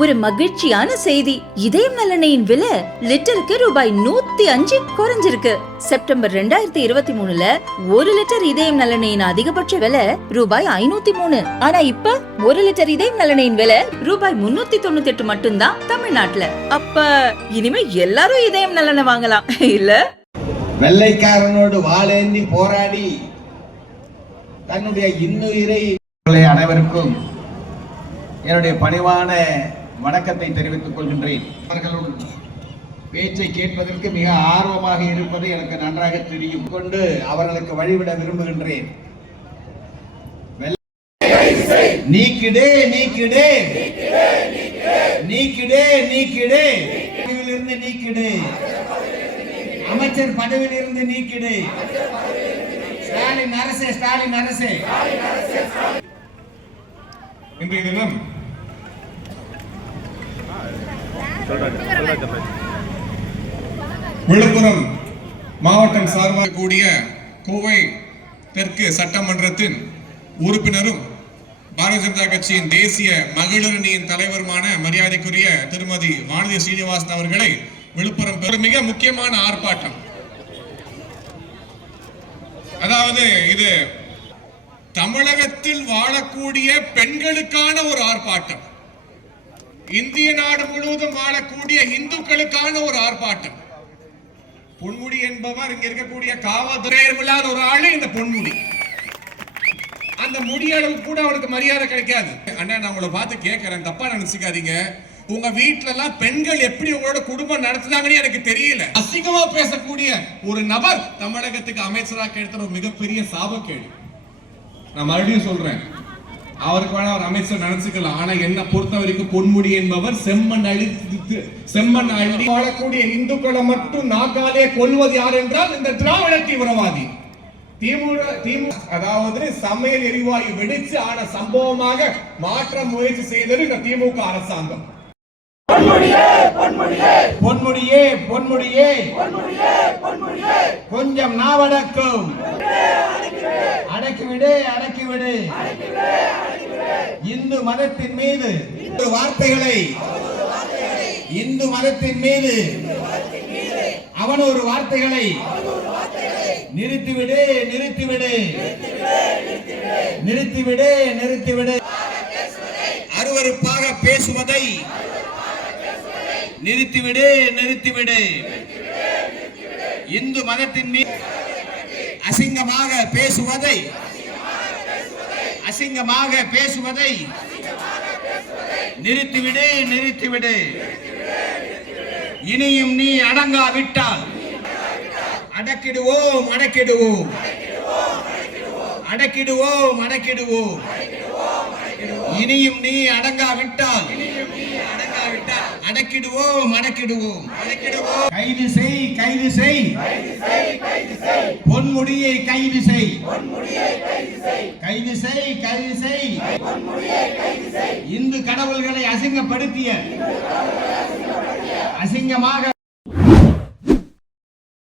ஒரு மகிழ்ச்சியான செய்தி. இதயம் நல்லெண்ணெயின் விலை லிட்டருக்கு ரூபாய் 105 குறைஞ்சிருக்கு. செப்டம்பர் 2023ல 1 லிட்டர் இதயம் நல்லெண்ணெயின் அதிகபட்ச விலை ரூபாய் 503. ஆனா இப்ப 1 லிட்டர் இதயம் நல்லெண்ணெயின் விலை ரூபாய் 398 மட்டும்தான் தமிழ்நாட்டுல. அப்ப இனிமே எல்லாரும் இதயம் நல்லெண்ணெய் வாங்கலாம் இல்ல? வெள்ளைக்காரனோடு வாளேந்தி போராடி தன்னுடைய இன்னுயிரை அனைவருக்கும் என்னுடைய பணிவான வணக்கத்தை தெரிவித்துக் கொள்கின்றேன். அவர்களும் பேச்சை கேட்பதற்கு மிக ஆர்வமாக இருப்பது எனக்கு நன்றாக தெரியும் கொண்டு அவர்களுக்கு வழிவிட விரும்புகின்றேன். நீக்கிடே நீக்கிடே நீக்கிடே நீக்கிடே பதவியிலிருந்து நீக்கிடு, அமைச்சர் பதவியிலிருந்து நீக்கிடு. ஸ்டாலின் அரசே, ஸ்டாலின் அரசே. இன்றைய தினம் விழுப்புரம் மாவட்டம் சார்பாக கூடிய கோவை தெற்கு சட்டமன்றத்தின் உறுப்பினரும் பாரதிய ஜனதா கட்சியின் தேசிய மகளிர் அணியின் தலைவருமான மரியாதைக்குரிய திருமதி வானதி ஸ்ரீனிவாசன் அவர்களை விழுப்புரம் மிக முக்கியமான ஆர்ப்பாட்டம். அதாவது இது தமிழகத்தில் வாழக்கூடிய பெண்களுக்கான ஒரு ஆர்ப்பாட்டம், இந்திய நாடு முழுவதும் வாழக்கூடிய இந்துக்களுக்கான ஒரு ஆர்ப்பாட்டம். பொன்முடி என்பவர் இங்க இருக்கக்கூடிய காவல்துறை இல்லாத ஒரு ஆளு இந்த பொன்முடி. அந்த முடியளவு கூட அவருக்கு மரியாதை கிடைக்காது. அண்ணா, நான் உங்களை பார்த்து கேட்கிறேன், தப்பா நினைச்சுக்காதீங்க. உங்க வீட்டுல எல்லாம் பெண்கள் எப்படி உங்களோட குடும்பம் நடத்துனாங்கன்னு எனக்கு தெரியல. அசிங்கமா பேசக்கூடிய ஒரு நபர் தமிழகத்துக்கு அமைச்சராக எடுத்த ஒரு மிகப்பெரிய சாபக்கேடு. நான் மறுபடியும் சொல்றேன், அவருக்கு வேணா ஒரு அமைச்சர் நினைச்சுக்கலாம். ஆனா என்ன பொறுத்த வரைக்கும் பொன்முடி என்பவர் செம்மண் அள்ளி வாழக்கூடிய இந்துக்களை மட்டும் நாக்காலே கொல்வது யார் என்றால் இந்த திராவிட தீவிரவாதி திமுக. அதாவது சமையல் எரிவாயு வெடிச்சு ஆன சம்பவமாக மாற்ற முயற்சி செய்தது இந்த திமுக அரசாங்கம். பொன்முடியே பொன்முடியே கொஞ்சம் நாவடக்கும், அடக்கிவிடு அடக்கிவிடு. இந்து மதத்தின் மீது வார்த்தைகளை, இந்து மதத்தின் மீது அவன் ஒரு வார்த்தைகளை நிறுத்திவிடு நிறுத்திவிடு நிறுத்திவிடு நிறுத்திவிடு. அருவருப்பாக பேசுவதை நிறுத்திவிடு நிறுத்திவிடு. இந்து மதத்தின் மீது அசிங்கமாக பேசுவதை, அசிங்கமாக பேசுவதை நிறுத்திவிடு நிறுத்திவிடு. இனியும் நீ அடங்காவிட்டால் அடக்கிடுவோம் அடக்கிடுவோம் அடக்கிடுவோம் அடக்கிடுவோம். இனியும் நீ அடங்காவிட்டால் அடக்கிடுவோம் அடக்கிடுவோம். கைது செய் கைது செய், பொன்முடியை கைது செய், கைது செய் கைது செய். இந்து கடவுள்களை அசிங்கப்படுத்திய, அசிங்கமாக